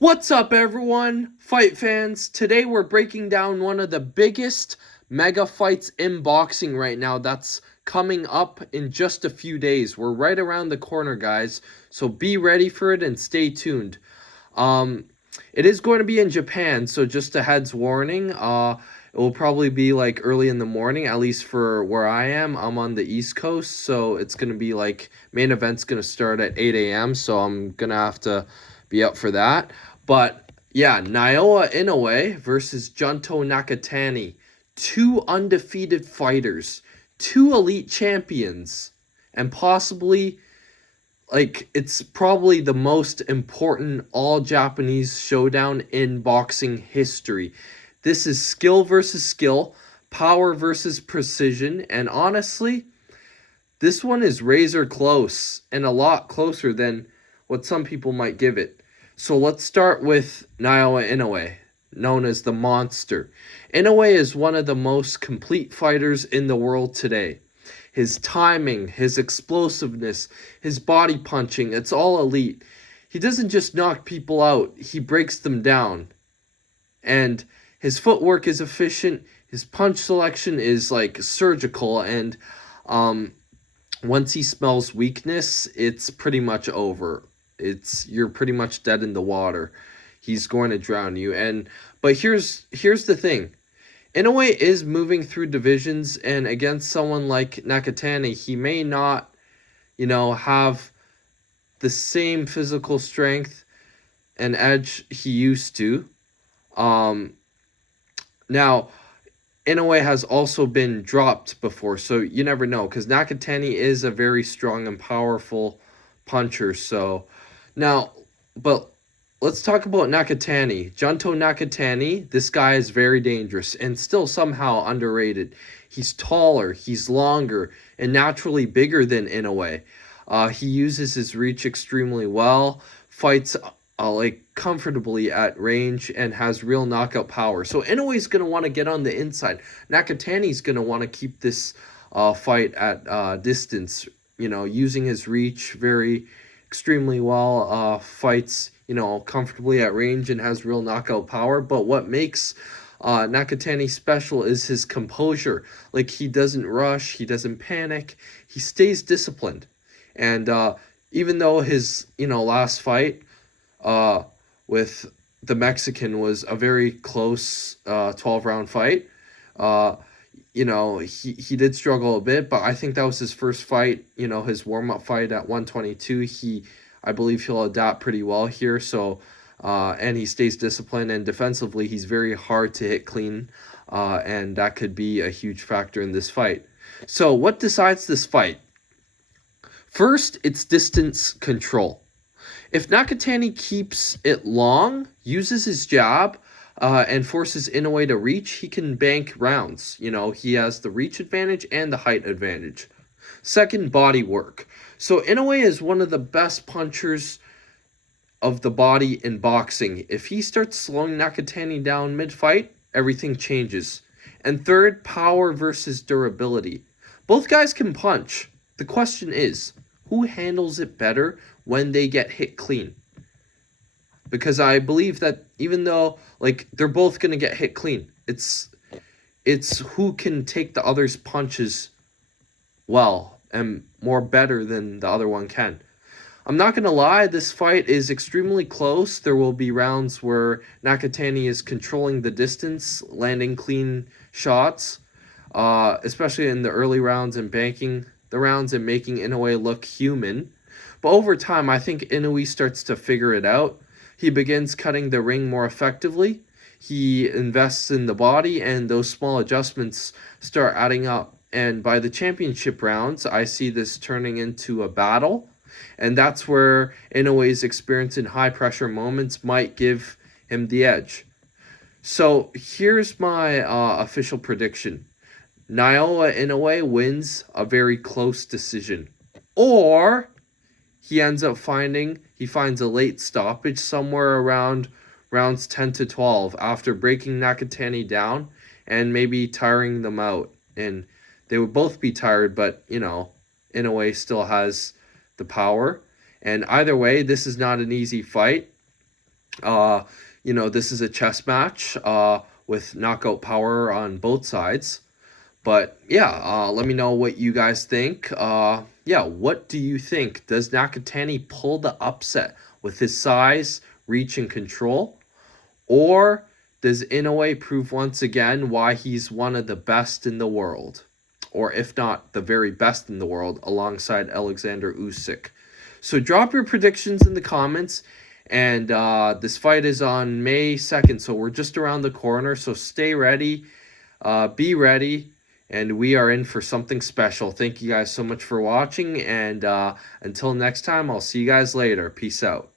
What's up, everyone? Fight fans. Today we're breaking down one of the biggest mega fights in boxing right now that's coming up in just a few days. We're right around the corner, guys. So be ready for it and stay tuned. Um, it is going to be in Japan, so just a heads warning. It will probably be like early in the morning, at least for where I am. I'm on the East Coast, so it's gonna be like main event's gonna start at 8 a.m. So I'm gonna have to be up for that. But yeah, Naoya Inoue versus Junto Nakatani, two undefeated fighters, two elite champions, and possibly it's probably the most important all Japanese showdown in boxing history. This is skill versus skill, power versus precision, and honestly, this one is razor close and a lot closer than what some people might give it. So let's start with Naoya Inoue, known as the Monster. Inoue is one of the most complete fighters in the world today. His timing, his explosiveness, his body punching, it's all elite. He doesn't just knock people out, he breaks them down. And his footwork is efficient, his punch selection is like surgical, and once he smells weakness, it's pretty much over. You're pretty much dead in the water. He's going to drown you. But here's the thing. Inoue is moving through divisions, and against someone like Nakatani, he may not, have the same physical strength and edge he used to. Now, Inoue has also been dropped before, so you never know, because Nakatani is a very strong and powerful puncher. So now, but let's talk about Nakatani. Junto Nakatani, this guy is very dangerous and still somehow underrated. He's taller, he's longer, and naturally bigger than Inoue. He uses his reach extremely well, fights comfortably at range, and has real knockout power. So Inoue's going to want to get on the inside. Nakatani's going to want to keep this fight at distance, using his reach extremely well, fights, comfortably at range and has real knockout power. But what makes Nakatani special is his composure. Like, he doesn't rush, he doesn't panic, he stays disciplined. And even though his, last fight with the Mexican was a very close 12-round fight, he did struggle a bit, but I think that was his first fight, his warm-up fight at 122. I believe he'll adapt pretty well here. So, and he stays disciplined, and defensively, he's very hard to hit clean, and that could be a huge factor in this fight. So what decides this fight? First, it's distance control. If Nakatani keeps it long, uses his jab, and forces Inoue to reach, he can bank rounds. He has the reach advantage and the height advantage. Second, body work. So Inoue is one of the best punchers of the body in boxing. If he starts slowing Nakatani down mid-fight, everything changes. And third, power versus durability. Both guys can punch. The question is, who handles it better when they get hit clean? Because I believe that even though they're both going to get hit clean, it's who can take the other's punches well and more better than the other one can. I'm not going to lie, this fight is extremely close. There will be rounds where Nakatani is controlling the distance, landing clean shots, especially in the early rounds, and banking the rounds and making Inoue look human. But over time, I think Inoue starts to figure it out. He begins cutting the ring more effectively. He invests in the body, and those small adjustments start adding up. And by the championship rounds, I see this turning into a battle. And that's where Inoue's experience in high-pressure moments might give him the edge. So here's my official prediction. Naoya Inoue wins a very close decision. Or he finds a late stoppage somewhere around rounds 10 to 12 after breaking Nakatani down and maybe tiring them out. And they would both be tired, but, Inoue still has the power. And either way, this is not an easy fight. Uh, this is a chess match with knockout power on both sides. But yeah, let me know what you guys think. Yeah, what do you think? Does Nakatani pull the upset with his size, reach, and control? Or does Inoue prove once again why he's one of the best in the world? Or if not, the very best in the world alongside Alexander Usyk. So drop your predictions in the comments. And this fight is on May 2nd, so we're just around the corner. So stay ready, be ready, and we are in for something special. Thank you guys so much for watching, and until next time, I'll see you guys later. Peace out.